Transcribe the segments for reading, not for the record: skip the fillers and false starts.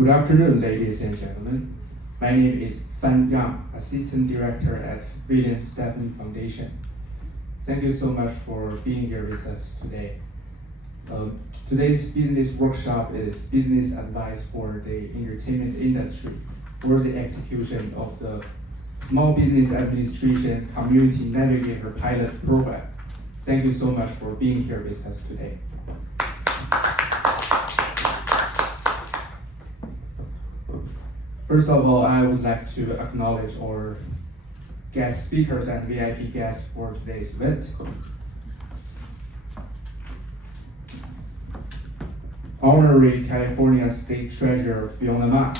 Good afternoon, ladies and gentlemen. My name is Fan Yang, Assistant Director at William Stephanie Foundation. Thank you so much for being here with us today. Today's business workshop is business advice for the entertainment industry for the execution of the Small Business Administration Community Navigator Pilot Program. Thank you so much for being here with us today. First of all, I would like to acknowledge our guest speakers and VIP guests for today's event. Honorary California State Treasurer Fiona Ma.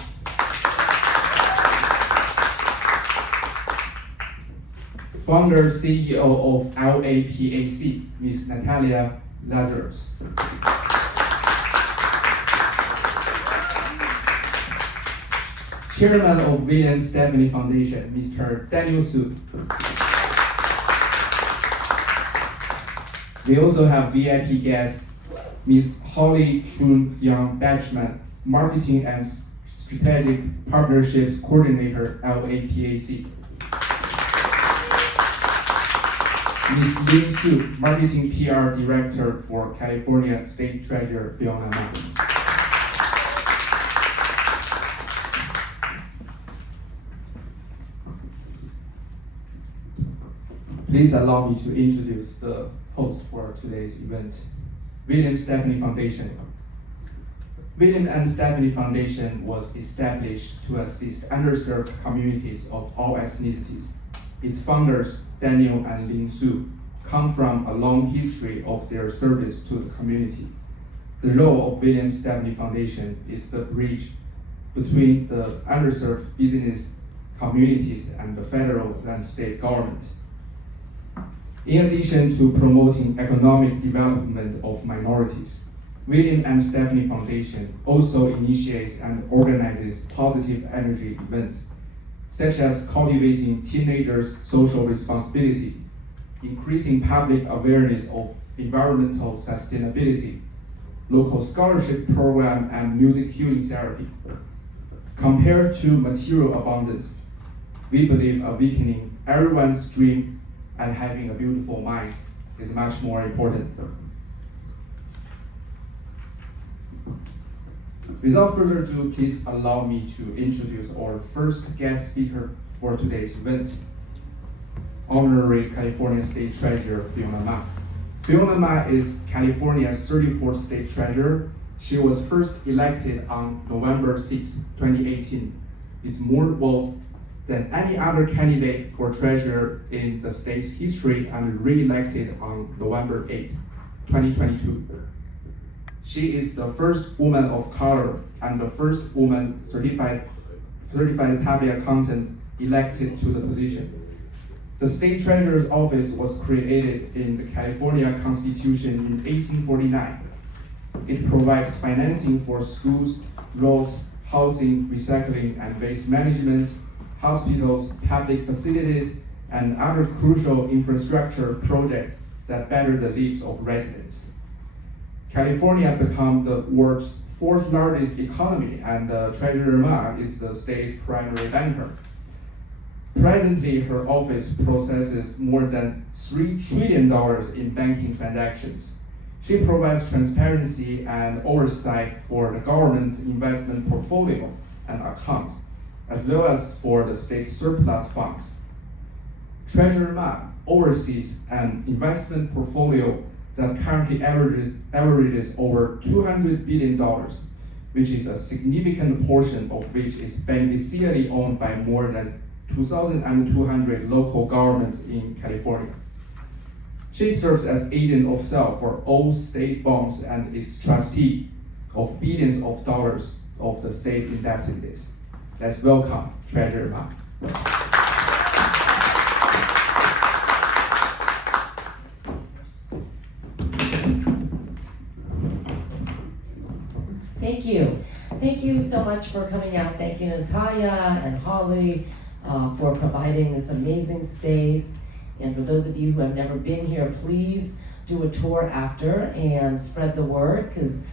Founder CEO of LAPAC, Ms. Natalia Lazarus. Chairman of William Stephanie Foundation, Mr. Daniel Sieu. We also have VIP guest, Ms. Holly Chun Young Batchman, Marketing and Strategic Partnerships Coordinator, LAPAC. Ms. Lin Su, Marketing PR Director for California State Treasurer Fiona Ma. Please allow me to introduce the host for today's event, William Stephanie Foundation. William and Stephanie Foundation was established to assist underserved communities of all ethnicities. Its founders, Daniel and Lin Su, come from a long history of their service to the community. The role of William Stephanie Foundation is the bridge between the underserved business communities and the federal and state government. In addition to promoting economic development of minorities, William and Stephanie Foundation also initiates and organizes positive energy events, such as cultivating teenagers' social responsibility, increasing public awareness of environmental sustainability, local scholarship program, and music healing therapy. Compared to material abundance, we believe awakening everyone's dream and having a beautiful mind is much more important. Without further ado, please allow me to introduce our first guest speaker for today's event, Honorary California State Treasurer Fiona Ma. Fiona Ma is California's 34th State Treasurer. She was first elected on November 6, 2018, with more votes than any other candidate for treasurer in the state's history and re-elected on November 8, 2022. She is the first woman of color and the first woman certified public accountant elected to the position. The state treasurer's office was created in the California Constitution in 1849. It provides financing for schools, roads, housing, recycling and waste management, hospitals, public facilities, and other crucial infrastructure projects that better the lives of residents. California became the world's fourth largest economy, and Treasurer Ma is the state's primary banker. Presently, her office processes more than $3 trillion in banking transactions. She provides transparency and oversight for the government's investment portfolio and accounts, as well as for the state's surplus funds. Treasurer Ma oversees an investment portfolio that currently averages over $200 billion, which is a significant portion of which is beneficially owned by more than 2,200 local governments in California. She serves as agent of sale for all state bonds and is trustee of billions of dollars of the state indebtedness. Let's welcome Treasurer Ma. Thank you. Thank you so much for coming out. Thank you, Natalia and Holly, for providing this amazing space. And for those of you who have never been here, please do a tour after and spread the word, because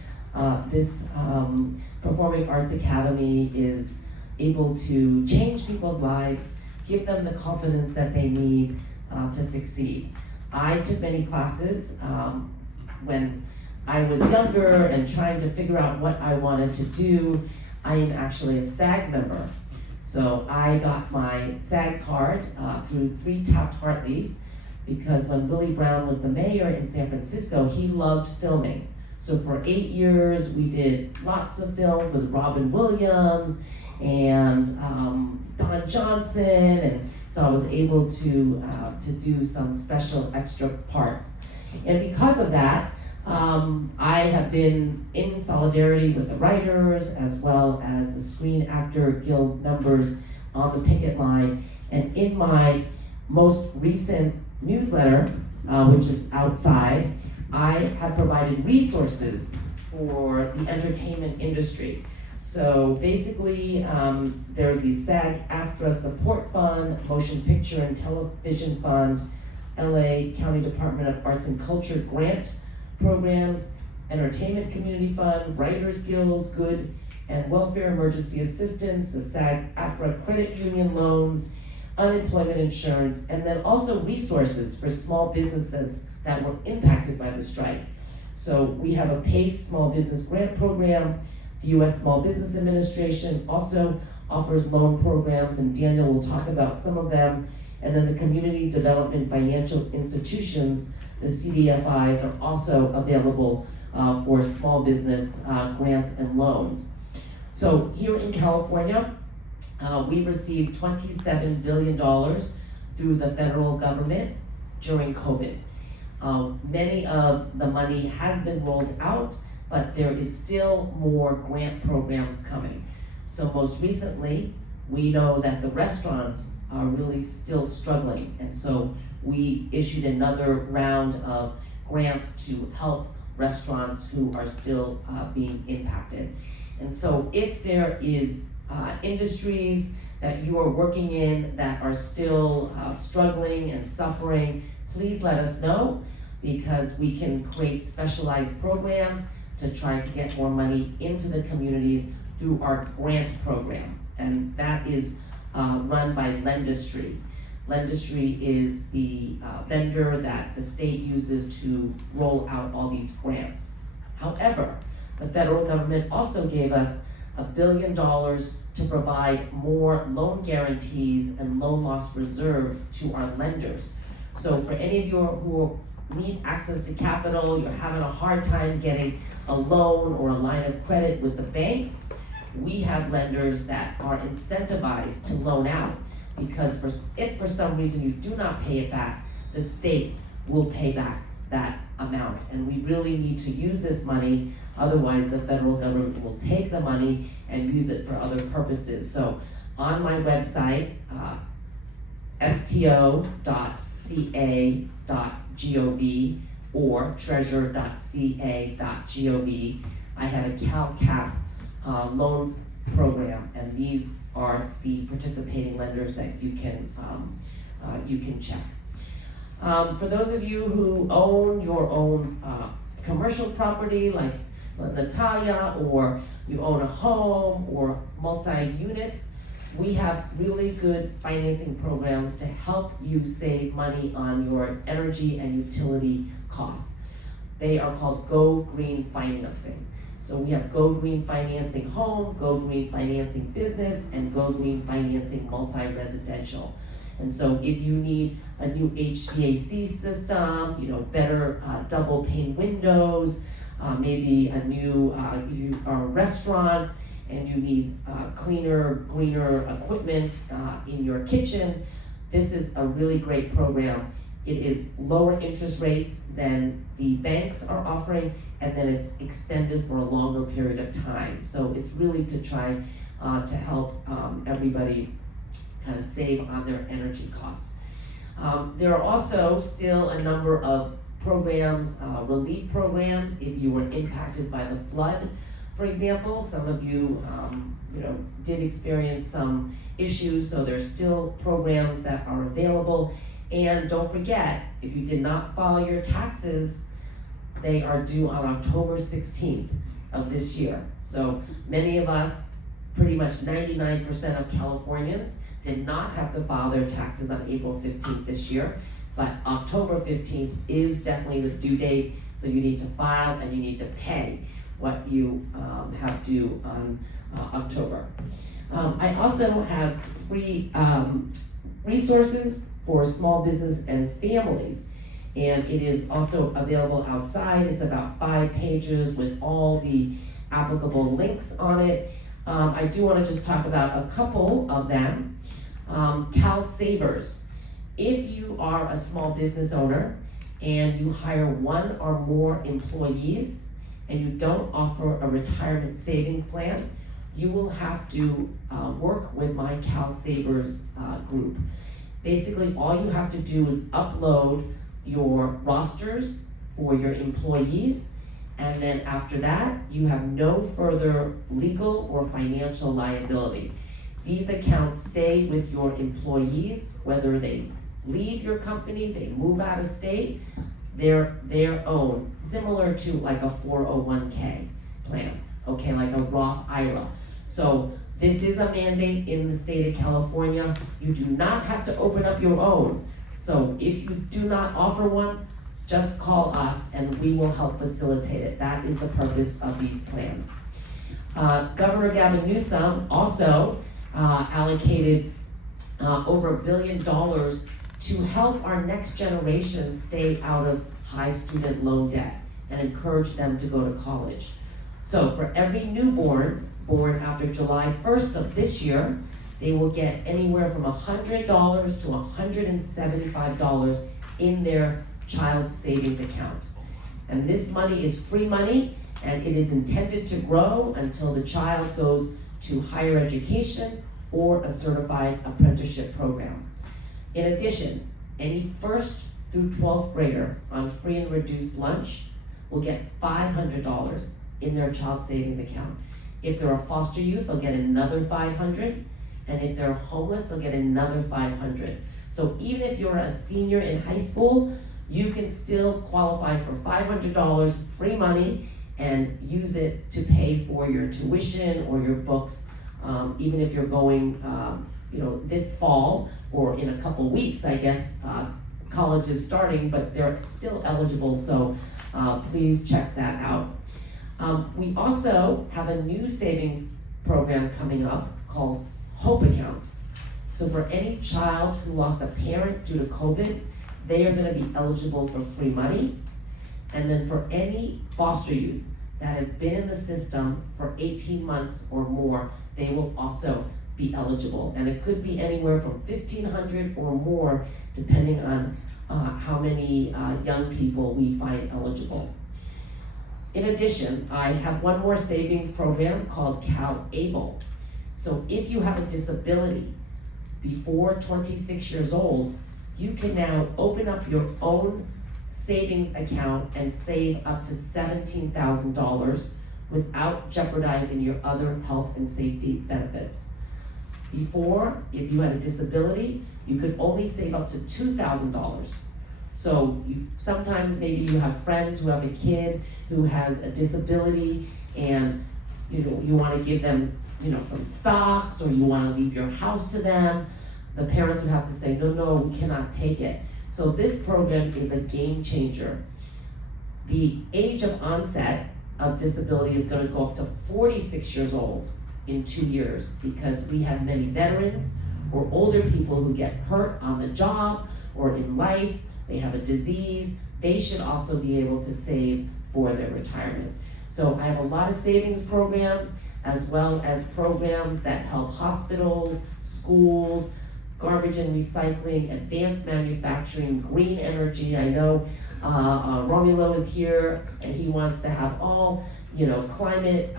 this Performing Arts Academy is able to change people's lives, give them the confidence that they need to succeed. I took many classes when I was younger and trying to figure out what I wanted to do. I am actually a SAG member. So I got my SAG card through 3 Taft-Hartleys, because when Willie Brown was the mayor in San Francisco, he loved filming. So for 8 years, we did lots of film with Robin Williams and Don Johnson, and so I was able to do some special extra parts. And because of that, I have been in solidarity with the writers as well as the Screen Actor Guild members on the picket line. And in my most recent newsletter, which is outside, I have provided resources for the entertainment industry. So basically, there's the SAG-AFTRA Support Fund, Motion Picture and Television Fund, LA County Department of Arts and Culture grant programs, Entertainment Community Fund, Writers Guild, Good and Welfare Emergency Assistance, the SAG-AFTRA Credit Union loans, unemployment insurance, and then also resources for small businesses that were impacted by the strike. So we have a PACE small business grant program. The U.S. Small Business Administration also offers loan programs, and Daniel will talk about some of them. And then the Community Development Financial Institutions, the CDFIs, are also available for small business grants and loans. So here in California, we received $27 billion through the federal government during COVID. Many of the money has been rolled out, but there is still more grant programs coming. So most recently, we know that the restaurants are really still struggling, and so we issued another round of grants to help restaurants who are still being impacted. And so if there is industries that you are working in that are still struggling and suffering, please let us know, because we can create specialized programs to try to get more money into the communities through our grant program. And that is run by Lendistry. Lendistry is the vendor that the state uses to roll out all these grants. However, the federal government also gave us $1 billion to provide more loan guarantees and loan loss reserves to our lenders. So for any of you who need access to capital, you're having a hard time getting a loan or a line of credit with the banks, we have lenders that are incentivized to loan out, because if for some reason you do not pay it back, the state will pay back that amount. And we really need to use this money, otherwise the federal government will take the money and use it for other purposes. So on my website, sto.ca.gov or treasure.ca.gov, I have a CalCap loan program, and these are the participating lenders that you can check. For those of you who own your own commercial property, like Natalia, or you own a home or multi-units, we have really good financing programs to help you save money on your energy and utility costs. They are called Go Green Financing. So we have Go Green Financing Home, Go Green Financing Business, and Go Green Financing Multi-Residential. And so if you need a new HVAC system, better double pane windows, maybe a new, if you are a restaurant and you need cleaner, greener equipment in your kitchen, this is a really great program. It is lower interest rates than the banks are offering, and then it's extended for a longer period of time. So it's really to try to help everybody kind of save on their energy costs. There are also still a number of programs, relief programs, if you were impacted by the flood. For example, some of you, did experience some issues, so there's still programs that are available. And don't forget, if you did not file your taxes, they are due on October 16th of this year. So many of us, pretty much 99% of Californians, did not have to file their taxes on April 15th this year, but October 15th is definitely the due date, so you need to file and you need to pay what you have due on October. I also have free resources for small business and families, and it is also available outside. It's about 5 pages with all the applicable links on it. I do want to just talk about a couple of them. Cal Savers. If you are a small business owner and you hire 1 or more employees and you don't offer a retirement savings plan, you will have to work with my Cal Savers group. Basically, all you have to do is upload your rosters for your employees, and then after that, you have no further legal or financial liability. These accounts stay with your employees, whether they leave your company, they move out of state, they're their own, similar to like a 401k plan, okay, like a Roth IRA. So this is a mandate in the state of California. You do not have to open up your own. So if you do not offer one, just call us and we will help facilitate it. That is the purpose of these plans. Governor Gavin Newsom also allocated over $1 billion to help our next generation stay out of high student loan debt and encourage them to go to college. So for every newborn born after July 1st of this year, they will get anywhere from $100 to $175 in their child's savings account. And this money is free money, and it is intended to grow until the child goes to higher education or a certified apprenticeship program. In addition, any 1st through 12th grader on free and reduced lunch will get $500 in their child savings account. If they're a foster youth, they'll get another $500, and if they're homeless, they'll get another $500. So even if you're a senior in high school, you can still qualify for $500 free money and use it to pay for your tuition or your books, even if you're going this fall or in a couple weeks, I guess, college is starting, but they're still eligible, so please check that out. We also have a new savings program coming up called Hope Accounts. So for any child who lost a parent due to COVID, they are gonna be eligible for free money. And then for any foster youth that has been in the system for 18 months or more, they will also be eligible. And it could be anywhere from $1,500 or more, depending on how many young people we find eligible. In addition, I have one more savings program called CalAble. So if you have a disability before 26 years old, you can now open up your own savings account and save up to $17,000 without jeopardizing your other health and safety benefits. Before, if you had a disability, you could only save up to $2,000. So sometimes maybe you have friends who have a kid who has a disability, and you want to give them some stocks, or you want to leave your house to them. The parents would have to say, no, we cannot take it. So this program is a game changer. The age of onset of disability is going to go up to 46 years old in 2 years, because we have many veterans or older people who get hurt on the job or in life. They have a disease. They should also be able to save for their retirement. So I have a lot of savings programs, as well as programs that help hospitals, schools, garbage and recycling, advanced manufacturing, green energy. I know Romulo is here, and he wants to have all climate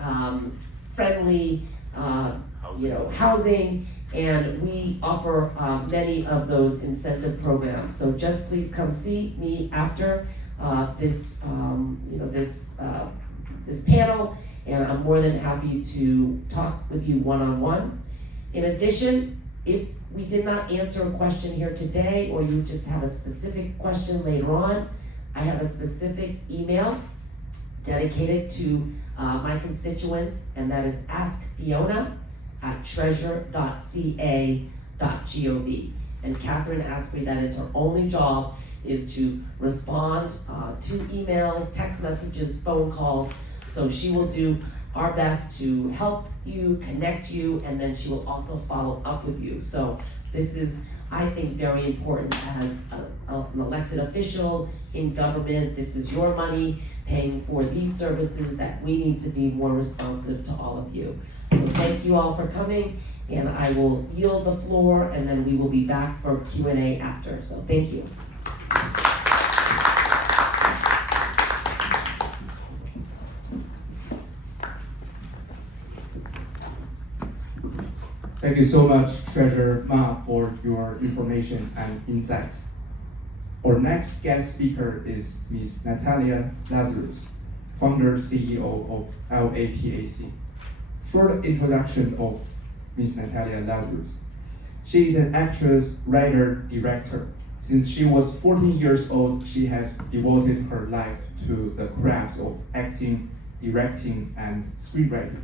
friendly housing, and we offer many of those incentive programs. So just please come see me after this panel, and I'm more than happy to talk with you one-on-one. In addition, if we did not answer a question here today, or you just have a specific question later on, I have a specific email dedicated to my constituents, and that is askfiona@treasure.ca.gov. And Catherine Asprey, that is her only job, is to respond to emails, text messages, phone calls. So she will do our best to help you, connect you, and then she will also follow up with you. So this is, I think, very important as an elected official in government. This is your money paying for these services that we need to be more responsive to all of you. So thank you all for coming, and I will yield the floor, and then we will be back for Q&A after. So thank you. Thank you so much, Treasurer Ma, for your information and insights. Our next guest speaker is Ms. Natalia Lazarus, founder CEO of LAPAC. Short introduction of Ms. Natalia Lazarus. She is an actress, writer, director. Since she was 14 years old, she has devoted her life to the crafts of acting, directing, and screenwriting,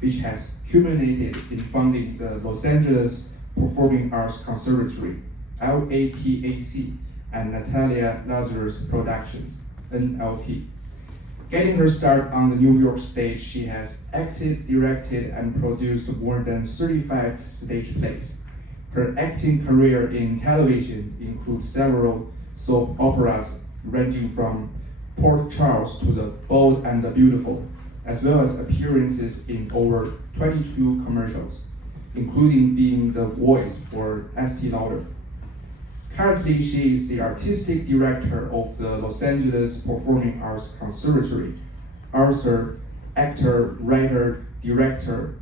which has culminated in founding the Los Angeles Performing Arts Conservatory, LAPAC, and Natalia Lazarus Productions, NLP. Getting her start on the New York stage, she has acted, directed, and produced more than 35 stage plays. Her acting career in television includes several soap operas ranging from Port Charles to The Bold and the Beautiful, as well as appearances in over 22 commercials, including being the voice for Estee Lauder. Currently, she is the artistic director of the Los Angeles Performing Arts Conservatory, author, actor, writer, director,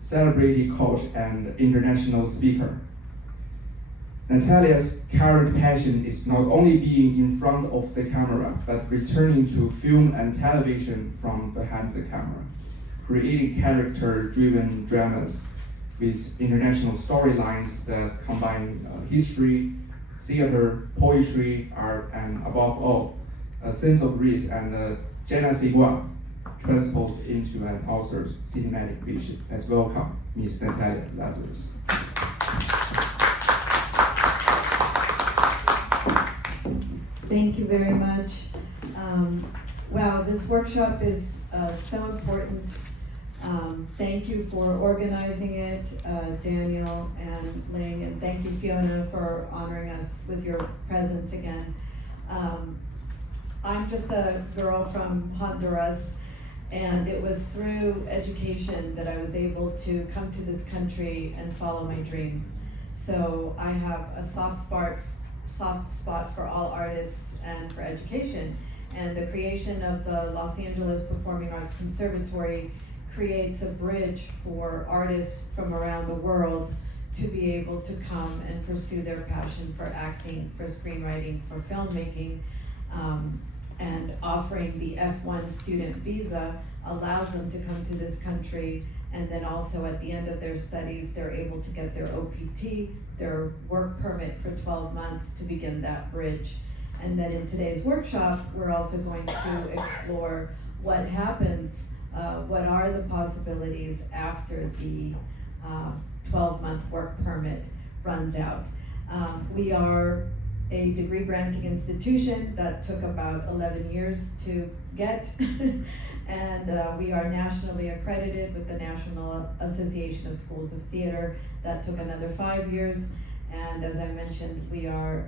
celebrity coach, and international speaker. Natalia's current passion is not only being in front of the camera, but returning to film and television from behind the camera, creating character-driven dramas with international storylines that combine history, theater, poetry, art, and above all, a sense of risk and je ne sais quoi transposed into an author's cinematic vision. Let's welcome Ms. Natalia Lazarus. Thank you very much. Wow, this workshop is so important. Thank you for organizing it, Daniel and Ling, and thank you, Fiona, for honoring us with your presence again. I'm just a girl from Honduras, and it was through education that I was able to come to this country and follow my dreams. So I have a soft spot for all artists and for education. And the creation of the Los Angeles Performing Arts Conservatory creates a bridge for artists from around the world to be able to come and pursue their passion for acting, for screenwriting, for filmmaking, and offering the F1 student visa allows them to come to this country, and then also at the end of their studies, they're able to get their OPT, their work permit for 12 months to begin that bridge. And then in today's workshop, we're also going to explore what happens, what are the possibilities after the 12-month work permit runs out. We are a degree granting institution that took about 11 years to get, and we are nationally accredited with the National Association of Schools of Theater. That took another 5 years, and as I mentioned, we are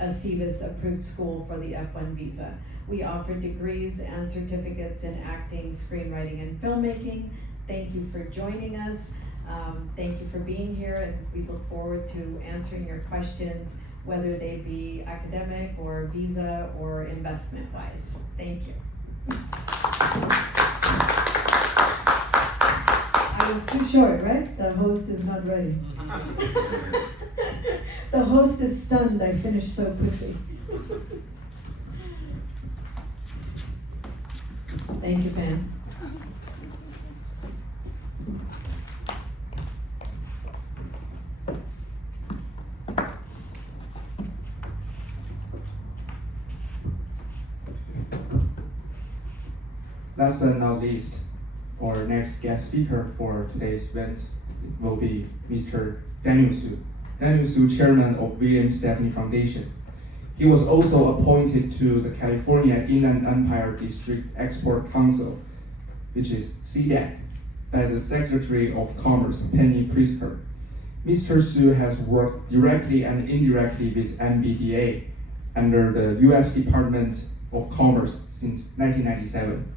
a CVIS approved school for the F1 visa. We offer degrees and certificates in acting, screenwriting, and filmmaking. Thank you for joining us. Thank you for being here, and we look forward to answering your questions, whether they be academic or visa or investment wise. Thank you. I was too short, right? The host is not ready. The host is stunned I finished so quickly. Thank you, Pam. Last but not least, our next guest speaker for today's event will be Mr. Daniel Sieu. Daniel Sieu, chairman of William Stephanie Foundation. He was also appointed to the California Inland Empire District Export Council, which is CDEC, by the Secretary of Commerce, Penny Pritzker. Mr. Sieu has worked directly and indirectly with MBDA under the U.S. Department of Commerce since 1997.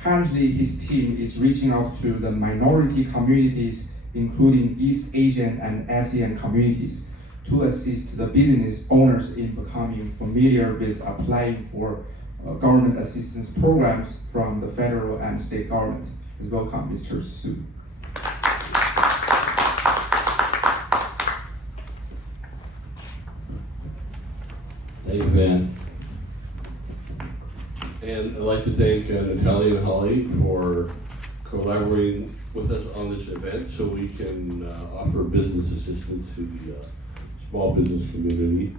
Currently, his team is reaching out to the minority communities, including East Asian and ASEAN communities, to assist the business owners in becoming familiar with applying for government assistance programs from the federal and state government. Please welcome Mr. Sieu. Thank you, Van. And I'd like to thank Natalia and Holly for collaborating with us on this event so we can offer business assistance to the small business community.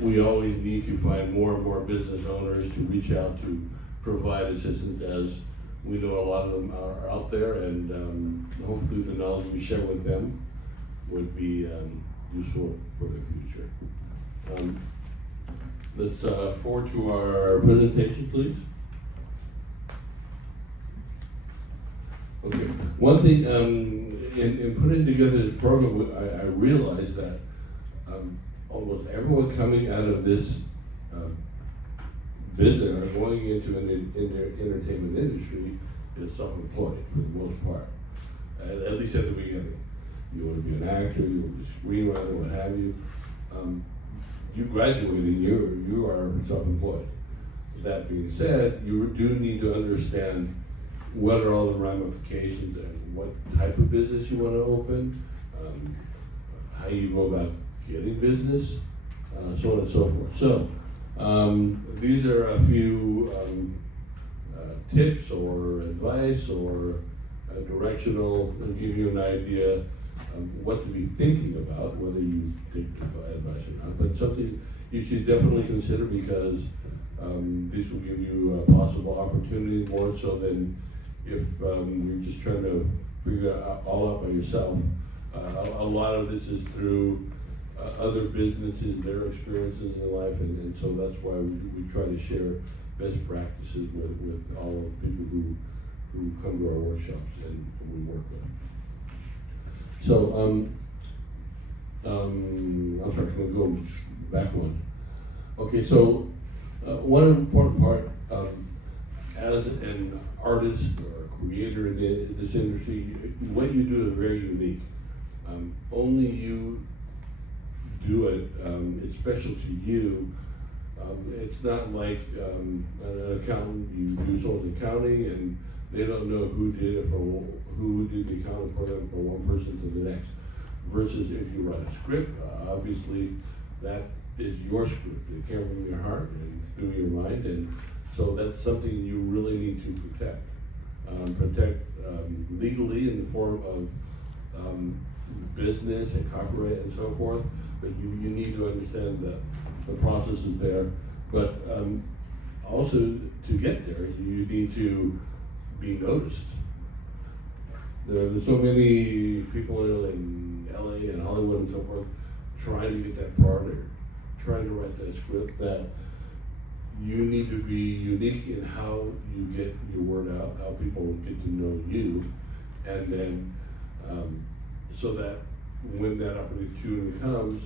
We always need to find more and more business owners to reach out to provide assistance, as we know a lot of them are out there, and hopefully the knowledge we share with them would be useful for the future. Let's forward to our presentation, please. Okay, one thing, in putting together this program, I realized that almost everyone coming out of this business or going into an entertainment industry is self-employed for the most part, at least at the beginning. You want to be an actor, you want to be a screenwriter, what have you. You graduating, you are self-employed. That being said, you do need to understand what are all the ramifications and what type of business you want to open, how you go about getting business, so on and so forth. So these are a few tips or advice or directional to give you an idea what to be thinking about, whether you take advice or not, but something you should definitely consider, because this will give you a possible opportunity more so than if you're just trying to figure it all out by yourself. A lot of this is through other businesses, their experiences in life, and so that's why we try to share best practices with all of the people who come to our workshops and we work with. So, I'm sorry, can we go back one? Okay, so one important part, as an artist or a creator in this industry, what you do is very unique. Only you do it, it's special to you. It's not like an accountant, you do someone's accounting and they don't know who did it who did the accounting for them from one person to the next. Versus if you write a script, obviously that is your script. It came from your heart and through your mind, and so that's something you really need to protect. Protect legally in the form of business and copyright and so forth, but you need to understand the processes there. But also to get there, you need to be noticed. There's so many people in LA and Hollywood and so forth trying to get that part or trying to write that script, that you need to be unique in how you get your word out, how people get to know you, and then so that when that opportunity comes,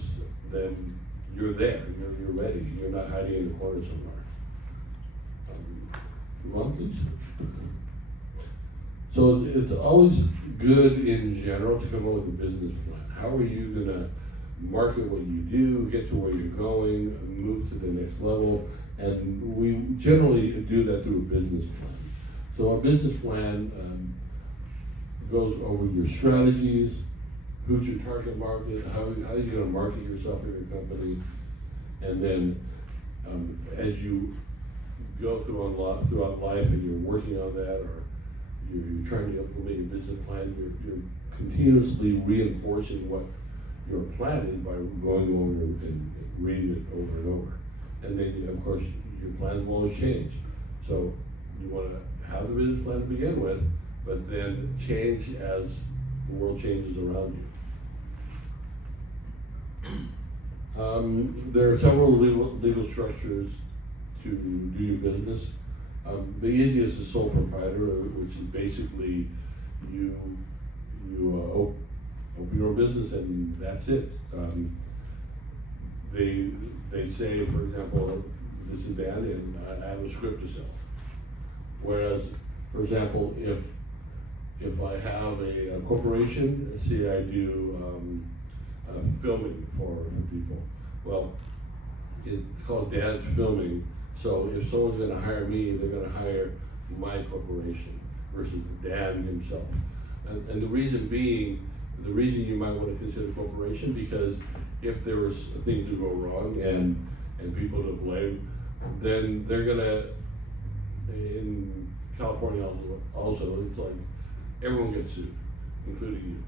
then you're there, you're ready, you're not hiding in the corner somewhere. Ron, please. So it's always good in general to come up with a business plan. How are you gonna market what you do, get to where you're going, move to the next level? And we generally do that through a business plan. So our business plan goes over your strategies, who's your target market, how are you gonna market yourself in your company, and then as you go throughout life and you're working on that, or you're trying to implement your business plan, you're continuously reinforcing what your plan is by going over and reading it over and over. And then, of course, your plans will always change. So you want to have the business plan to begin with, but then change as the world changes around you. There are several legal structures to do your business. The easiest is sole proprietor, which is basically you open your own business and that's it. They say, for example, this is Dan and I have a script to sell. Whereas, for example, if I have a corporation, let's say I do filming for people. Well, it's called Dan's Filming. So if someone's going to hire me, they're going to hire my corporation versus Dan himself. And the reason being, the reason you might want to consider corporation, because if there was things to go wrong and people to blame, then they're going to, in California also, it's like everyone gets sued, including you.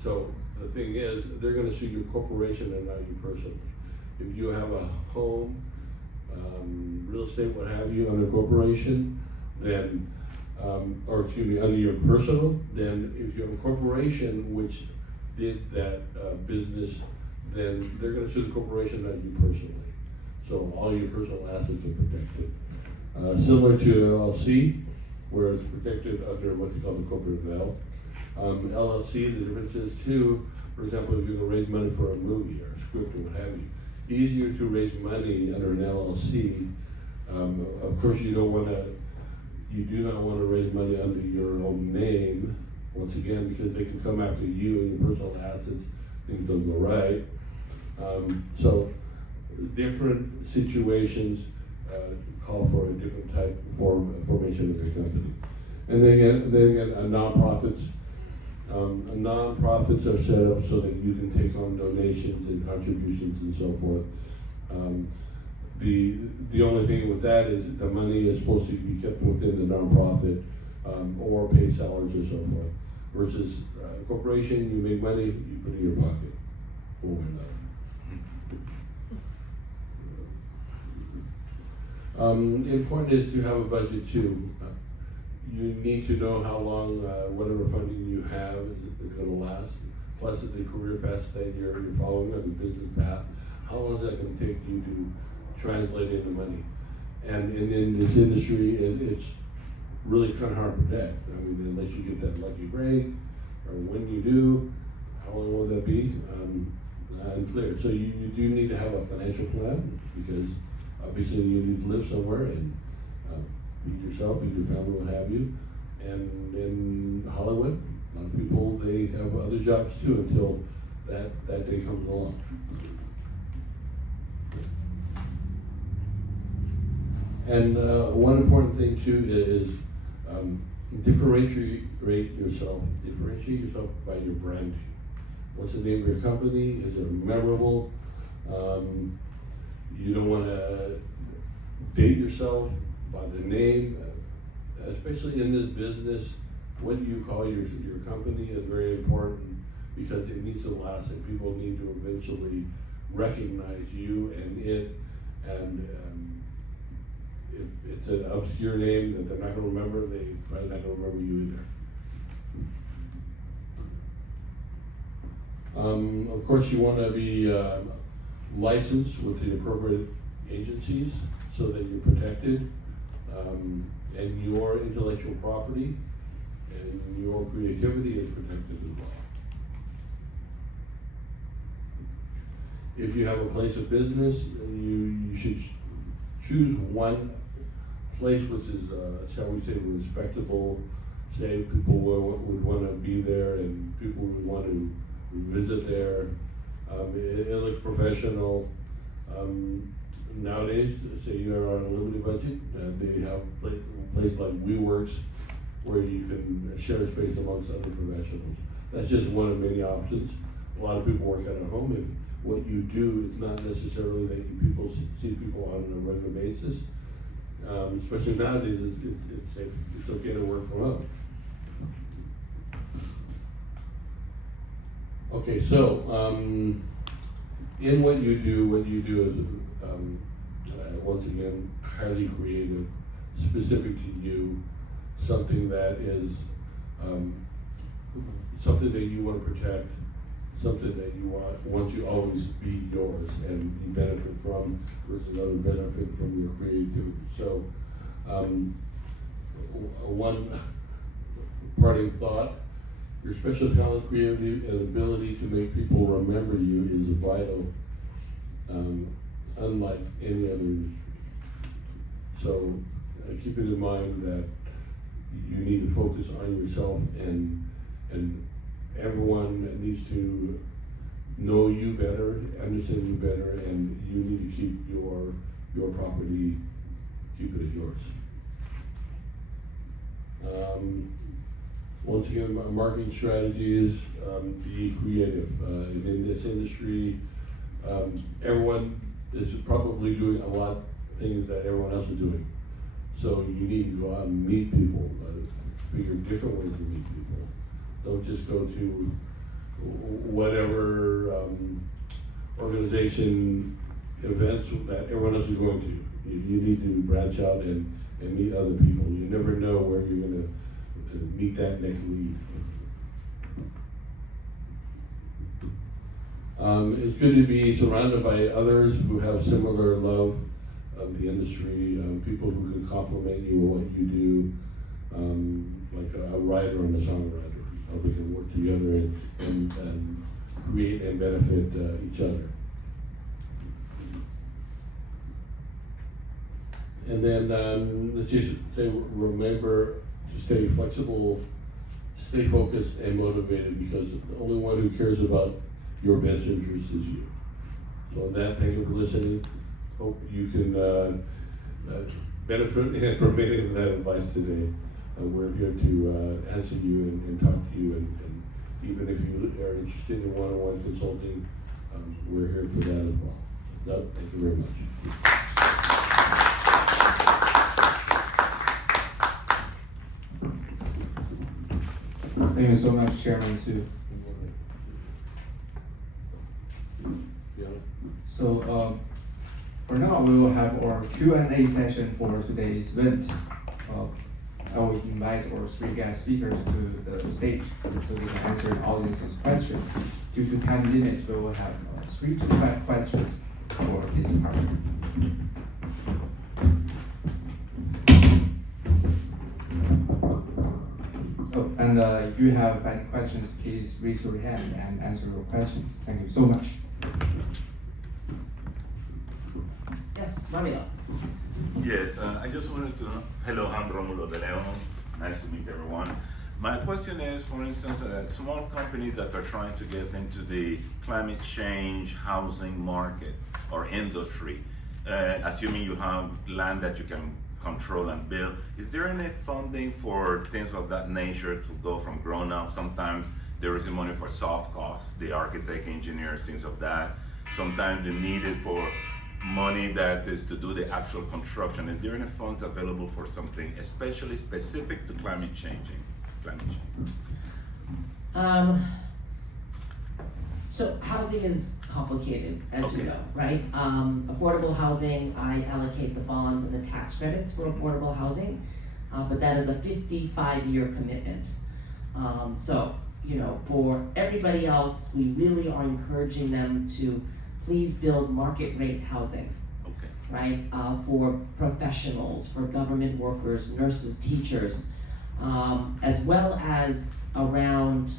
So the thing is, they're going to sue your corporation and not you personally. If you have a home, real estate, what have you, under corporation, then, or excuse me, under your personal, then if you have a corporation which did that business, then they're going to sue the corporation, not you personally. So all your personal assets are protected. Similar to LLC, where it's protected under what they call the corporate veil. LLC, the difference is too, for example, if you're going to raise money for a movie or a script or what have you, easier to raise money under an LLC. Of course, you do not want to raise money under your own name, once again, because they can come after you and your personal assets, things don't go right. So different situations call for a different type of formation of your company. And then again, nonprofits. Nonprofits are set up so that you can take on donations and contributions and so forth. The only thing with that is the money is supposed to be kept within the nonprofit or pay salaries or so forth. Versus a corporation, you make money, you put it in your pocket. One way or another. Important is to have a budget too. You need to know how long whatever funding you have is going to last. Plus, the career path that you're following, or the business path, how long is that going to take you to translate into money? And in this industry, it's really kind of hard to predict. I mean, unless you get that lucky break, or when you do, how long will that be? Unclear. So you do need to have a financial plan, because obviously you need to live somewhere and feed yourself, feed your family, what have you. And in Hollywood, a lot of people, they have other jobs too until that day comes along. And one important thing too is differentiate yourself. Differentiate yourself by your branding. What's the name of your company? Is it memorable? You don't want to date yourself by the name, especially in this business. What you call your company is very important, because it needs to last, and people need to eventually recognize you and it. And if it's an obscure name that they're not going to remember, they're probably not going to remember you either. Of course, you want to be licensed with the appropriate agencies so that you're protected, and your intellectual property and your creativity is protected as well. If you have a place of business, you should choose one place which is, shall we say, respectable. Say people would want to be there and people would want to visit there. It looks professional. Nowadays, say you are on a limited budget, they have places like WeWorks where you can share space amongst other professionals. That's just one of many options. A lot of people work out at home, and what you do is not necessarily that you see people on a regular basis. Especially nowadays, it's okay to work from home. Okay, so in what you do is once again highly creative. specific to you, something that is something that you want to protect, something that you want to always be yours and you benefit from versus other benefit from your creativity. So one parting thought, your special talent, creativity, and ability to make people remember you is vital, unlike any other industry. So keep it in mind that you need to focus on yourself, and everyone needs to know you better, understand you better, and you need to keep your property, keep it as yours. Once again, my marketing strategy is be creative. And in this industry, everyone is probably doing a lot of things that everyone else is doing. So you need to go out and meet people, figure different ways to meet people. Don't just go to whatever organization events that everyone else is going to. You need to branch out and meet other people. You never know where you're going to meet that next lead. It's good to be surrounded by others who have similar love of the industry, people who can compliment you on what you do, like a writer and a songwriter. We can work together and create and benefit each other. And then let's just say, remember to stay flexible, stay focused and motivated, because the only one who cares about your best interest is you. So on that, thank you for listening. Hope you can benefit from any of that advice today. We're here to answer you and talk to you, and even if you are interested in one-on-one consulting, we're here for that as well. So, thank you very much. Thank you so much, Chairman Sieu. So for now, we will have our Q&A session for today's event. I will invite our three guest speakers to the stage so they can answer the audience's questions. Due to time limit, we will have 3 to 5 questions for this part. Oh, and if you have any questions, please raise your hand and answer your questions. Thank you so much. Yes, Mario. Yes, I just wanted to, hello, I'm Romulo de Leon. Nice to meet everyone. My question is, for instance, small companies that are trying to get into the climate change housing market or industry, assuming you have land that you can control and build, is there any funding for things of that nature to go from grown up? Sometimes there is money for soft costs, the architect, engineers, things of that. Sometimes you need it for money that is to do the actual construction. Is there any funds available for something especially specific to climate change? So housing is complicated, as Okay. you know, right? Affordable housing, I allocate the bonds and the tax credits for affordable housing, but that is a 55-year commitment. So, you know, for everybody else, we really are encouraging them to please build market rate housing, Okay. right? For professionals, for government workers, nurses, teachers, as well as around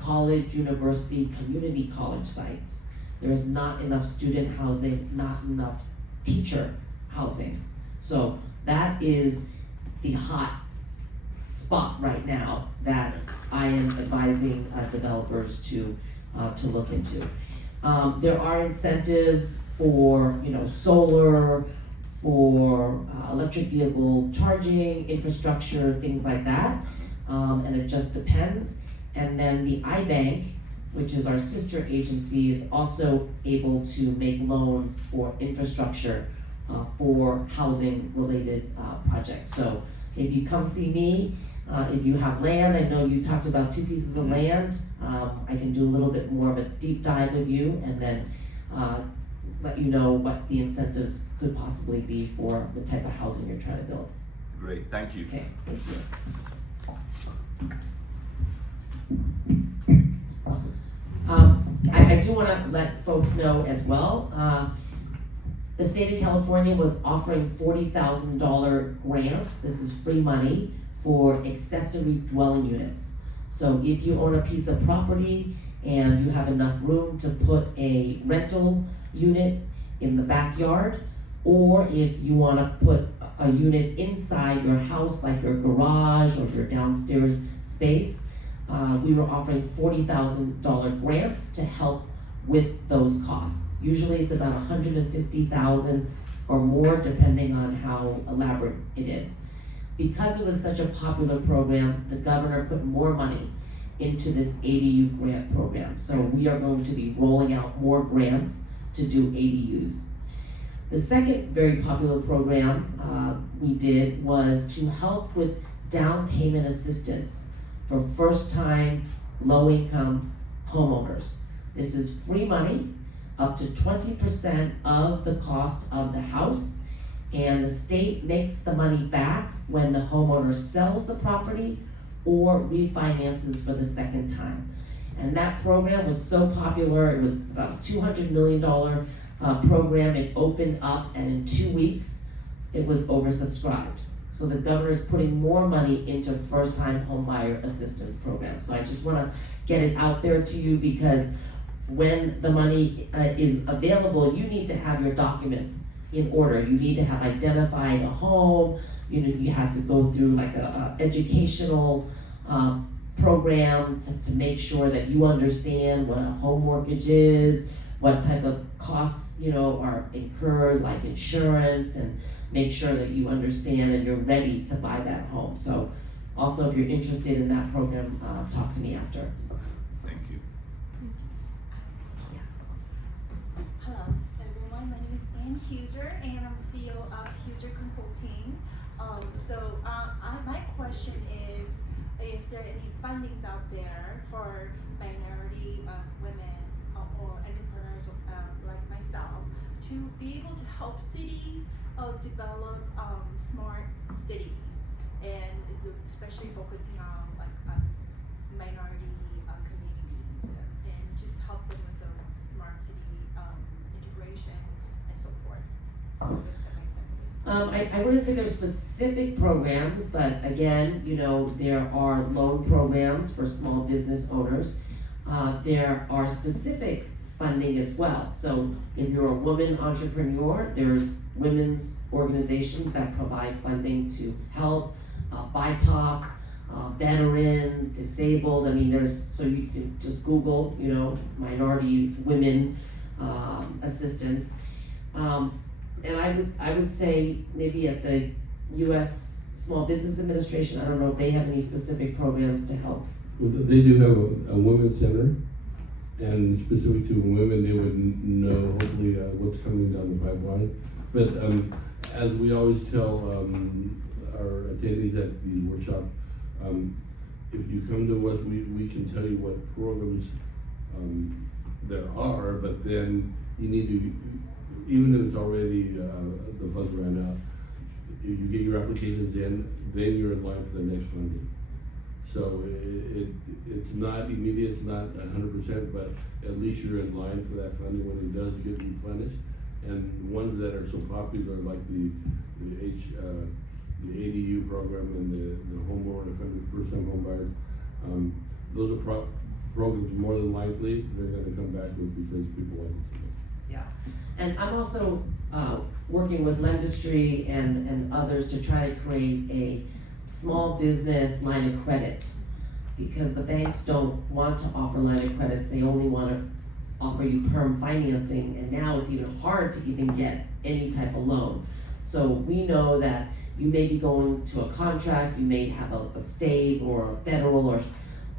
college, university, community college sites. There's not enough student housing, not enough teacher housing. So that is the hot spot right now that I am advising developers to look into. There are incentives for, you know, solar, for electric vehicle charging, infrastructure, things like that, and it just depends. And then the iBank, which is our sister agency, is also able to make loans for infrastructure for housing-related projects. So if you come see me, if you have land, I know you talked about 2 pieces of land, I can do a little bit more of a deep dive with you and then let you know what the incentives could possibly be for the type of housing you're trying to build. Great, thank you. Okay, thank you. I do want to let folks know as well, the state of California was offering $40,000 grants. This is free money for accessory dwelling units. So if you own a piece of property and you have enough room to put a rental unit in the backyard, or if you want to put a unit inside your house, like your garage or your downstairs space, we were offering $40,000 grants to help with those costs. Usually it's about $150,000 or more, depending on how elaborate it is. Because it was such a popular program, the governor put more money into this ADU grant program. So we are going to be rolling out more grants to do ADUs. The second very popular program we did was to help with down payment assistance for first-time, low-income homeowners. This is free money, up to 20% of the cost of the house, and the state makes the money back when the homeowner sells the property or refinances for the second time. And that program was so popular, it was about a $200 million program. It opened up, and in 2 weeks, it was oversubscribed. So the governor's putting more money into first-time homebuyer assistance programs. So I just wanna get it out there to you, because when the money is available, you need to have your documents in order. You need to have identified a home, you have to go through like a educational program to make sure that you understand what a home mortgage is, what type of costs, are incurred, like insurance, and make sure that you understand and you're ready to buy that home. So also, if you're interested in that program, talk to me after. Thank you. Hello, everyone. My name is Ann Huser, and I'm CEO of Huser Consulting. My question is, if there are any fundings out there for minority women or entrepreneurs like myself to be able to help cities develop smart cities, and especially focusing on minority communities, and just help them with the smart city integration and so forth. If that makes sense. I wouldn't say there's specific programs, but again, there are loan programs for small business owners. There are specific funding as well. So if you're a woman entrepreneur, there's women's organizations that provide funding to help BIPOC, veterans, disabled. So you can just Google, minority women assistance. And I would say maybe at the U.S. Small Business Administration, I don't know if they have any specific programs to help. Well, they do have a women's center, and specific to women, they would know hopefully what's coming down the pipeline. But as we always tell our attendees at the workshop, if you come to us, we can tell you what programs there are, but then you need to, even if it's already the funds ran out, if you get your applications in, then you're in line for the next funding. So it's not immediate, it's not 100%, but at least you're in line for that funding when it does get replenished. And ones that are so popular, like the ADU program and the homeowner funding, first-time home buyers, those are programs more than likely they're going to come back with because people like it. Yeah, and I'm also working with Lendistry and others to try to create a small business line of credit, because the banks don't want to offer line of credits. They only want to offer you perm financing, and now it's even hard to even get any type of loan. So we know that you may be going to a contract, you may have a state or a federal or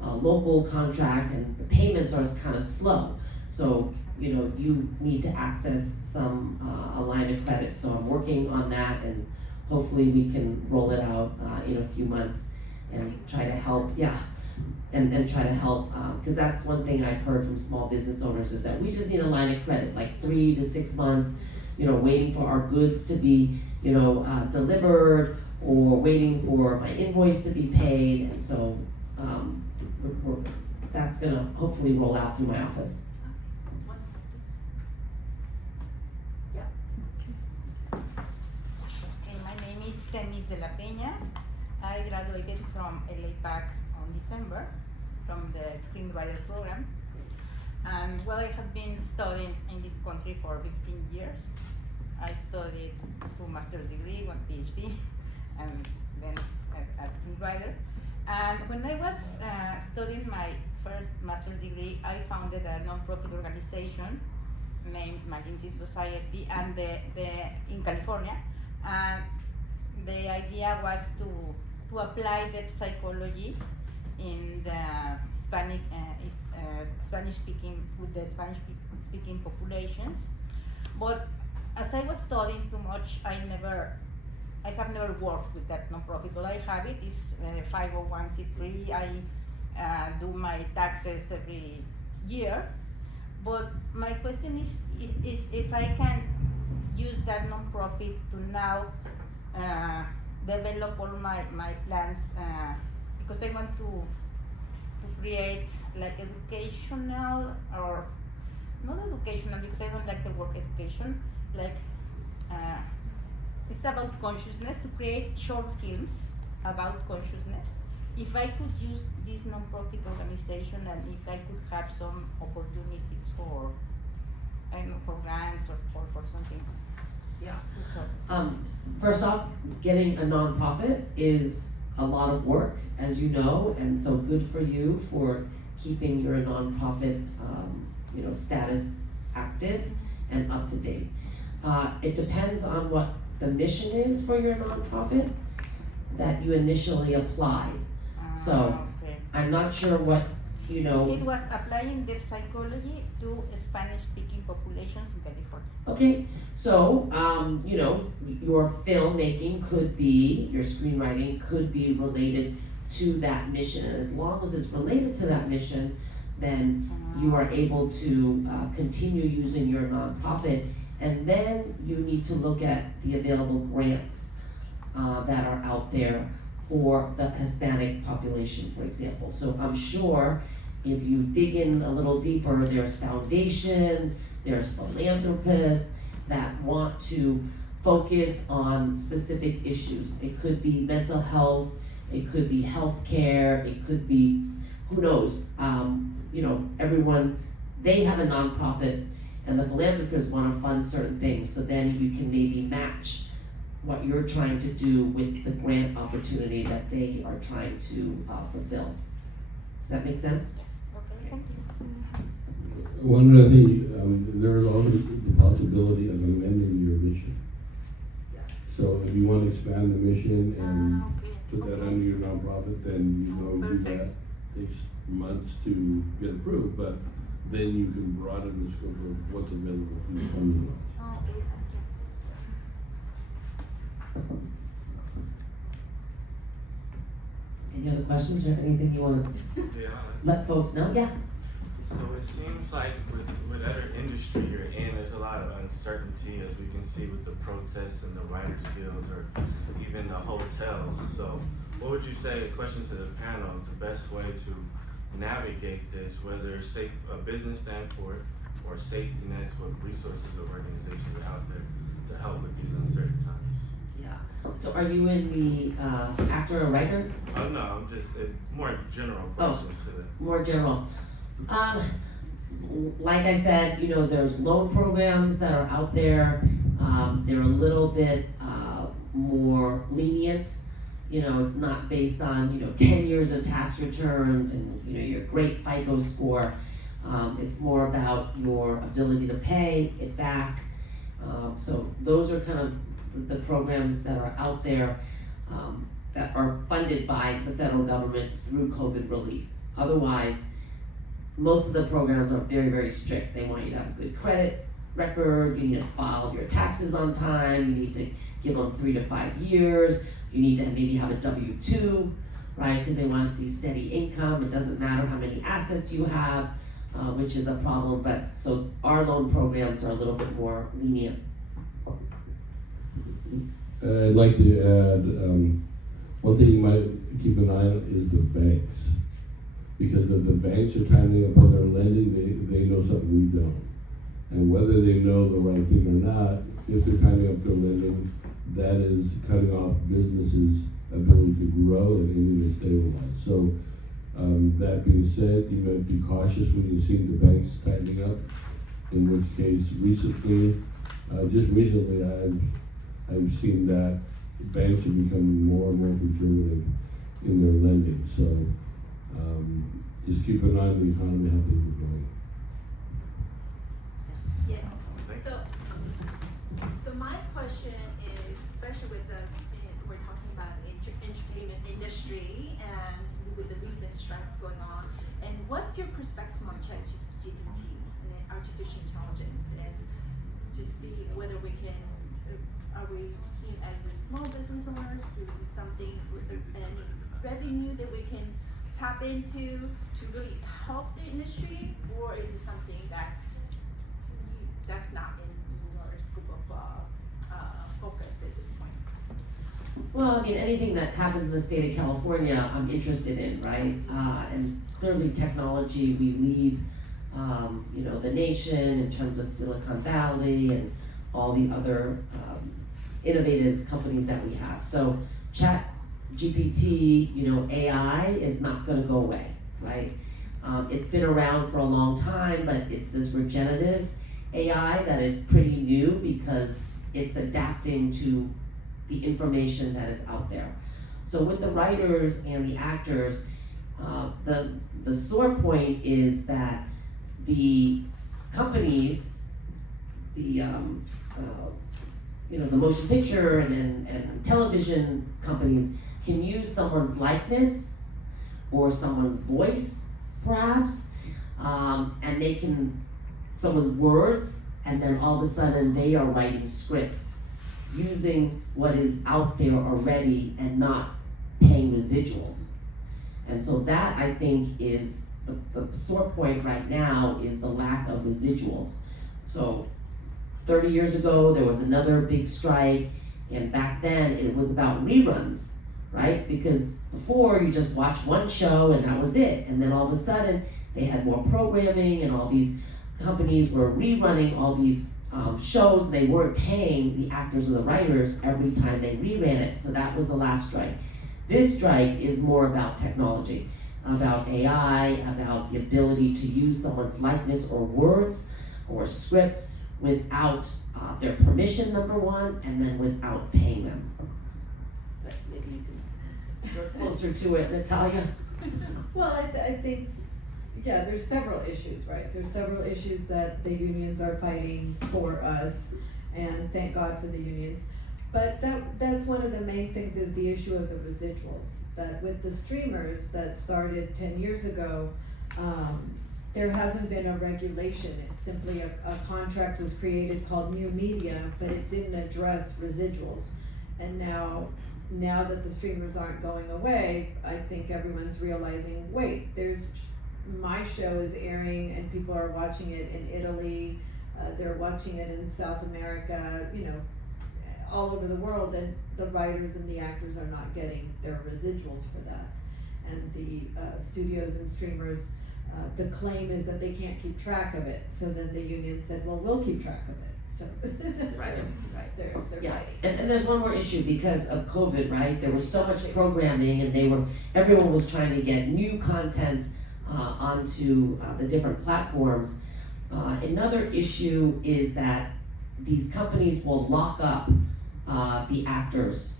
a local contract, and the payments are kind of slow. So you need to access a line of credit. So I'm working on that, and hopefully we can roll it out in a few months and try to help, and try to help, because that's one thing I've heard from small business owners is that we just need a line of credit, like 3 to 6 months, waiting for our goods to be, delivered, or waiting for my invoice to be paid, and so that's gonna hopefully roll out through my office. My name is Temis de la Peña. I graduated from LAPAC on December from the screenwriter program. And well, I have been studying in this country for 15 years. I studied 2 master's degree, 1 PhD, and then a screenwriter. And when I was studying my first master's degree, I founded a non-profit organization named McKinsey Society and in California. And the idea was to apply that psychology in the Spanish speaking speaking populations. But as I was studying too much, I have never worked with that nonprofit. All I have it is 501c3. I do my taxes every year. But my question is if I can use that nonprofit to now develop all my plans, because I want to create like educational, or not educational because I don't like the word education, like it's about consciousness, to create short films about consciousness. If I could use this non-profit organization, and if I could have some opportunities for, I don't know, for grants or for something. Yeah. First off, getting a nonprofit is a lot of work, as you know, and so good for you for keeping your nonprofit, status active and up to date. It depends on what the mission is for your nonprofit that you initially applied. So Okay. I'm not sure what, It was applying the psychology to Spanish-speaking populations in California. Okay, so, your filmmaking could be, your screenwriting could be related to that mission. And as long as it's related to that mission, then you are able to continue using your nonprofit. And then you need to look at the available grants that are out there for the Hispanic population, for example. So I'm sure if you dig in a little deeper, there's foundations, there's philanthropists that want to focus on specific issues. It could be mental health, it could be healthcare, it could be, who knows, everyone, they have a nonprofit and the philanthropists want to fund certain things, so then you can maybe match what you're trying to do with the grant opportunity that they are trying to fulfill. Does that make sense? Yes. Okay. Thank you. One other thing, there is also the possibility of amending your mission. So if you want to expand the mission and Okay. put that Okay. under your nonprofit, then you do that. Perfect. Takes months to get approved, but then you can broaden the scope of what's available for your funding. Okay. Thank you. Any other questions or anything you want to Yeah. let folks know? Yeah. So it seems like with whatever industry you're in, there's a lot of uncertainty, as we can see with the protests and the writers guilds, or even the hotels. So what would you say, a question to the panel, is the best way to navigate this, whether a business stand for it, or safety nets, what resources or organizations are out there to help with these uncertain times? Yeah. So are you in the actor or writer? Oh no, just a more general question to the. More general. Like I said, there's loan programs that are out there. They're a little bit more lenient. It's not based on 10 years of tax returns and your great FICO score. It's more about your ability to pay it back. So those are kind of the programs that are out there that are funded by the federal government through COVID relief. Otherwise, most of the programs are very, very strict. They want you to have a good credit record, you need to file your taxes on time, you need to give them 3 to 5 years, you need to maybe have a W-2, right? Because they want to see steady income. It doesn't matter how many assets you have, which is a problem. But so our loan programs are a little bit more lenient. I'd like to add, one thing you might keep an eye on is the banks. Because if the banks are tightening up on their lending, they know something we don't. And whether they know the right thing or not, if they're tightening up their lending, that is cutting off businesses' ability to grow and even to stabilize. So, that being said, you might be cautious when you see the banks tightening up. In which case, just recently, I've seen that banks are becoming more and more conservative in their lending. So, just keep an eye on the economy, how things are going. Yes. So my question is, especially with we're talking about entertainment industry and with the recent strikes going on, and what's your perspective on ChatGPT and artificial intelligence, and to see whether we can, are we, as a small business owners, do something with any revenue that we can tap into to really help the industry, or is it something that's not in your scope of focus at this point? Well, I mean, anything that happens in the state of California, I'm interested in, right? And clearly technology, we lead, the nation in terms of Silicon Valley and all the other innovative companies that we have. So ChatGPT, AI is not gonna go away, right? It's been around for a long time, but it's this regenerative AI that is pretty new because it's adapting to the information that is out there. So with the writers and the actors, the sore point is that the companies, the motion picture and television companies can use someone's likeness or someone's voice, perhaps, and they can, someone's words, and then all of a sudden they are writing scripts using what is out there already and not paying residuals. And so that, I think, is the sore point right now, is the lack of residuals. So 30 years ago, there was another big strike, and back then it was about reruns, right? Because before you just watched one show and that was it, and then all of a sudden they had more programming, and all these companies were rerunning all these shows, and they weren't paying the actors or the writers every time they reran it. So that was the last strike. This strike is more about technology, about AI, about the ability to use someone's likeness or words or scripts without their permission, number one, and then without paying them. But maybe you can work closer to it, Natalia. Well, I think, yeah, there's several issues, right? There's several issues that the unions are fighting for us, and thank God for the unions. But that's one of the main things, is the issue of the residuals. That with the streamers that started 10 years ago, there hasn't been a regulation. It's simply a contract was created called New Media, but it didn't address residuals. And now that the streamers aren't going away, I think everyone's realizing, wait, my show is airing and people are watching it in Italy, they're watching it in South America, all over the world, and the writers and the actors are not getting their residuals for that. And the studios and streamers, the claim is that they can't keep track of it. So then the union said, well, we'll keep track of it. So Right. they're Yeah, fighting. and there's one more issue because of COVID, right? There was so much programming, and everyone was trying to get new content onto the different platforms. Another issue is that these companies will lock up the actors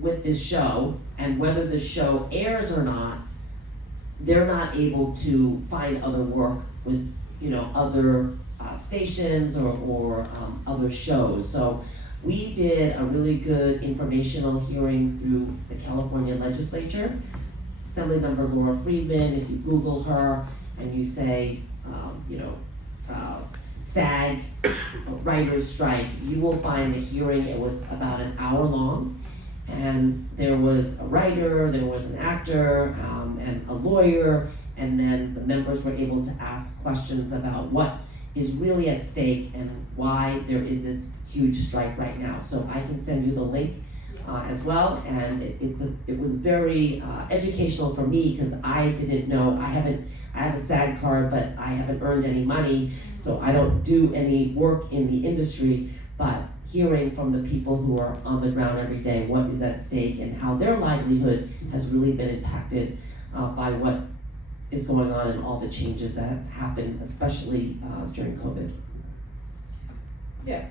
with this show, and whether the show airs or not, they're not able to find other work with other stations or other shows. So we did a really good informational hearing through the California legislature. Assemblymember Laura Friedman, if you Google her and you say, SAG writers strike, you will find the hearing. It was about an hour long, and there was a writer, there was an actor, and a lawyer, and then the members were able to ask questions about what is really at stake and why there is this huge strike right now. So I can send you the link as well, and it was very educational for me because I didn't know. I have a SAG card, but I haven't earned any money, so I don't do any work in the industry. But hearing from the people who are on the ground every day what is at stake and how their livelihood has really been impacted by what is going on and all the changes that have happened, especially during COVID. Yeah,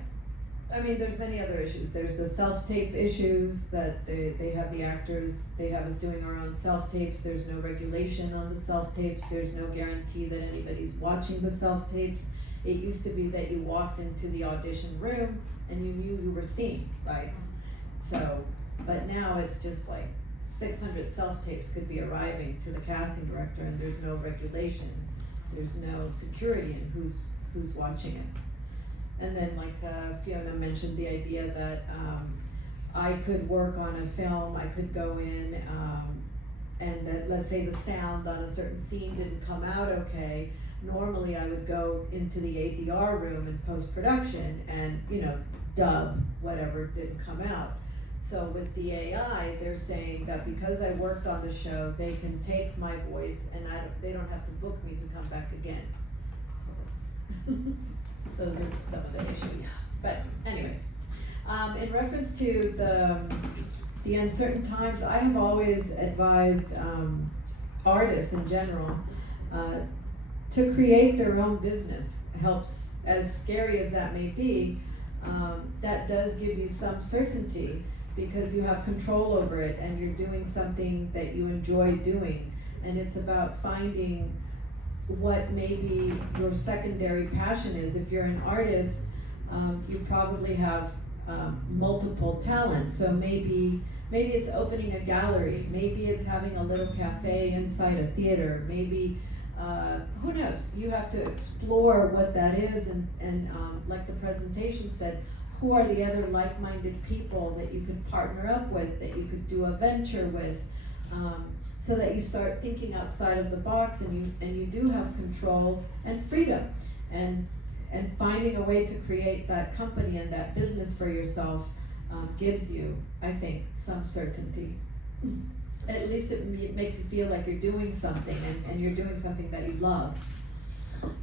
I mean, there's many other issues. There's the self-tape issues that they have the actors, they have us doing our own self-tapes. There's no regulation on the self-tapes. There's no guarantee that anybody's watching the self-tapes. It used to be that you walked into the audition room and you knew you were seen, right? So, but now it's just like 600 self-tapes could be arriving to the casting director, and there's no regulation. There's no security in who's watching it. And then like Fiona mentioned the idea that I could work on a film, I could go in and that, let's say the sound on a certain scene didn't come out okay. Normally I would go into the ADR room in post-production and, you know, dub whatever didn't come out. So with the AI, they're saying that because I worked on the show, they can take my voice and they don't have to book me to come back again. So that's those are some of the issues. But anyways, in reference to the uncertain times, I have always advised artists in general to create their own business. It helps, as scary as that may be, that does give you some certainty because you have control over it and you're doing something that you enjoy doing. And it's about finding what maybe your secondary passion is. If you're an artist, you probably have multiple talents. So maybe it's opening a gallery, maybe it's having a little cafe inside a theater, maybe who knows? You have to explore what that is, and like the presentation said, who are the other like-minded people that you could partner up with, that you could do a venture with, so that you start thinking outside of the box, and you do have control and freedom, and finding a way to create that company and that business for yourself gives you, I think, some certainty. At least it makes you feel like you're doing something, and you're doing something that you love.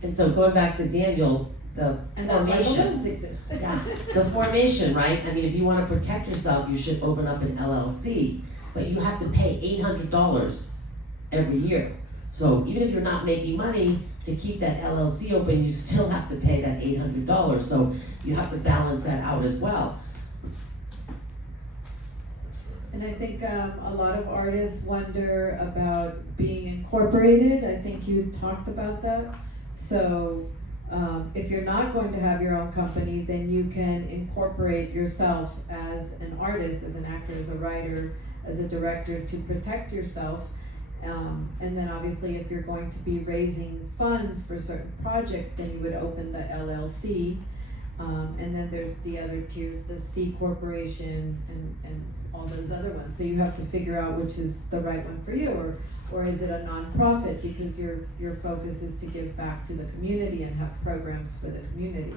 And so going back to Daniel, the And that's why the formation. loans exist. Yeah, the formation, right? I mean, if you want to protect yourself, you should open up an LLC, but you have to pay $800 every year. So even if you're not making money to keep that LLC open, you still have to pay that $800. So you have to balance that out as well. And I think a lot of artists wonder about being incorporated. I think you talked about that. So if you're not going to have your own company, then you can incorporate yourself as an artist, as an actor, as a writer, as a director to protect yourself. And then obviously if you're going to be raising funds for certain projects, then you would open the LLC. And then there's the other tiers, the C corporation and all those other ones. So you have to figure out which is the right one for you, or is it a nonprofit because your focus is to give back to the community and have programs for the community.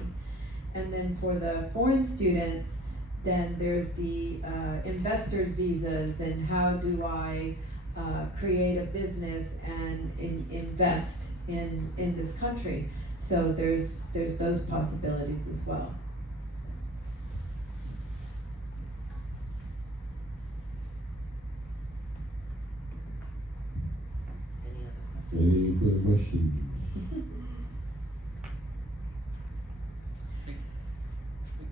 And then for the foreign students, then there's the investors visas, and how do I create a business and invest in this country. So there's those possibilities as well. Any further questions?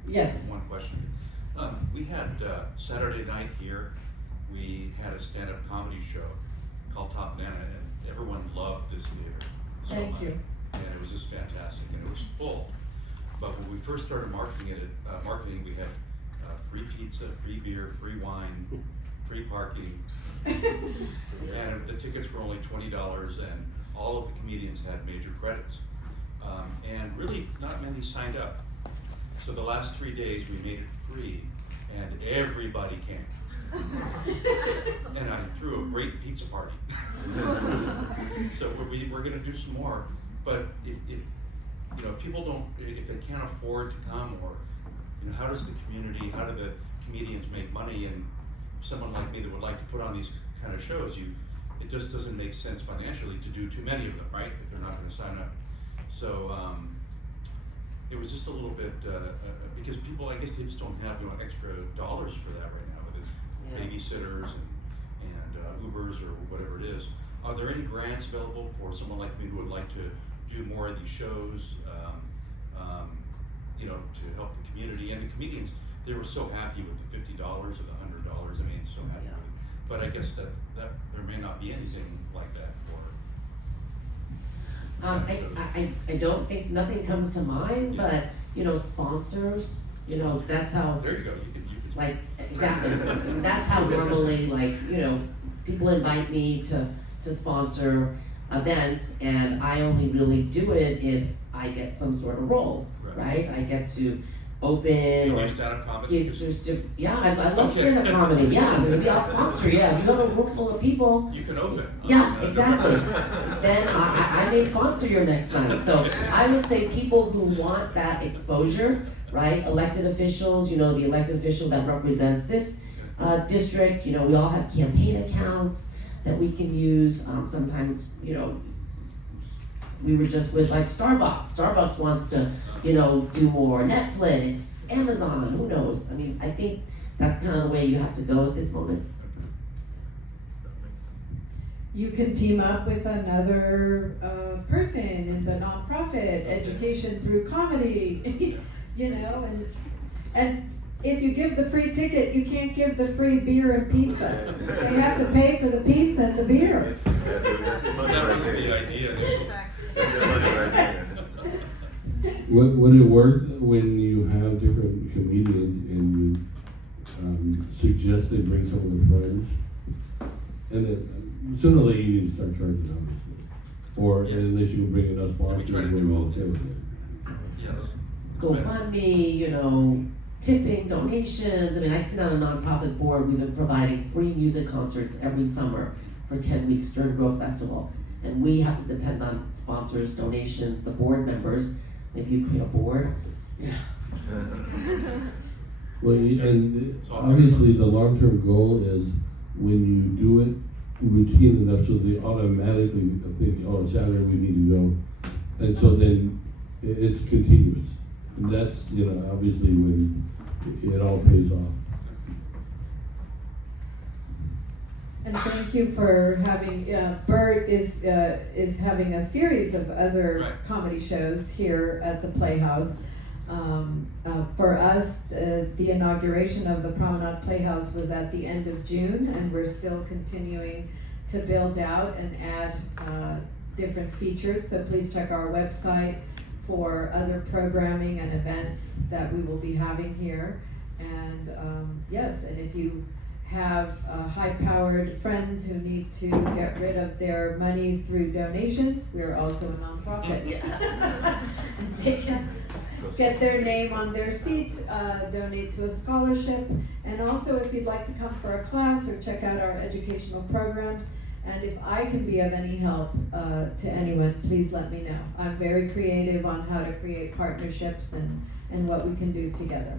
Yes. One question. We had Saturday night here, we had a stand-up comedy show called Top Nana, and everyone loved this theater so Thank much. you. And it was just fantastic, and it was full. But when we first started marketing, we had free pizza, free beer, free wine, free parking. And the tickets were only $20, and all of the comedians had major credits. And really, not many signed up. So the last 3 days, we made it free, and everybody came. And I threw a great pizza party. So we're gonna do some more, but if you know, people don't, if they can't afford to come, or you know, how does the community, how do the comedians make money? And someone like me that would like to put on these kind of shows, it just doesn't make sense financially to do too many of them, right? If they're not going to sign up. So it was just a little bit because people, I guess, they just don't have extra dollars for that right now with the babysitters and Ubers or whatever it is. Are there any grants available for someone like me who would like to do more of these shows? You know, to help the community and the comedians. They were so happy with the $50 or the $100. I mean, so happy with it. But I guess that there may not be anything like that for. I don't think, nothing comes to mind, but, you know, sponsors, you know, that's how, There you go, you can like, exactly, that's how normally, like, you know, people invite me to sponsor events, and I only really do it if I get some sort of role, right? I get to open or stand-up comedy? I love stand-up comedy, yeah, maybe I'll sponsor, yeah, you got a room full of people. You can open. Yeah, exactly. Then I may sponsor your next night. So I would say people who want that exposure, right? Elected officials, you know, the elected official that represents this district, you know, we all have campaign accounts that we can use. Sometimes, you know, we were just with like Starbucks. Starbucks wants to, you know, do more. Netflix, Amazon, who knows? I mean, I think that's kind of the way you have to go at this moment. You can team up with another person in the nonprofit, education through comedy, you know, and if you give the free ticket, you can't give the free beer and pizza. So you have to pay for the pizza and the beer. That was the idea. Would it work when you have different comedians and you suggest they bring some of their friends? And then sooner or later you need to start charging, obviously. Or unless you bring enough sponsors, try to do all of it. Yes. GoFundMe, you know, tipping, donations. I mean, I sit on a nonprofit board. We've been providing free music concerts every summer for 10 weeks during Growth Festival. And we have to depend on sponsors, donations, the board members. Maybe you create a board. Yeah. Well, and obviously the long-term goal is when you do it routine enough so they automatically think, oh, Saturday we need to go. And so then it's continuous. And that's, you know, obviously when it all pays off. And thank you for having, Bert is having a series of other comedy shows here at the Playhouse. For us, the inauguration of the Promenade Playhouse was at the end of June, and we're still continuing to build out and add different features. So please check our website for other programming and events that we will be having here. And yes, and if you have high-powered friends who need to get rid of their money through donations, we're also a nonprofit. They can get their name on their seat, donate to a scholarship, and also if you'd like to come for a class or check out our educational programs, and if I can be of any help to anyone, please let me know. I'm very creative on how to create partnerships and what we can do together.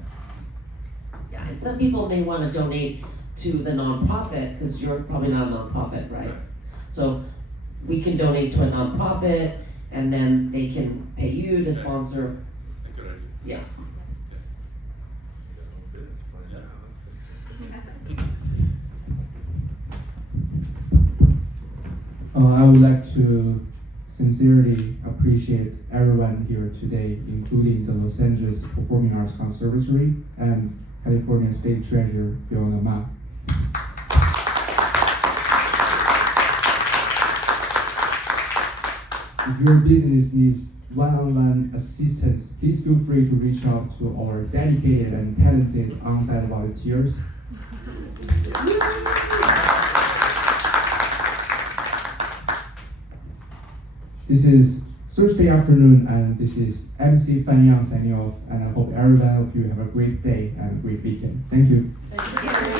Yeah, and some people may want to donate to the nonprofit because you're probably not a nonprofit, right? So we can donate to a nonprofit, and then they can pay you to sponsor. A good idea. Yeah. I would like to sincerely appreciate everyone here today, including the Los Angeles Performing Arts Conservatory and California State Treasurer Fiona Ma. If your business needs one-on-one assistance, please feel free to reach out to our dedicated and talented on-site volunteers. This is Thursday afternoon, and this is MC Fan Yang signing off, and I hope every one of you have a great day and a great weekend. Thank you. Thank you.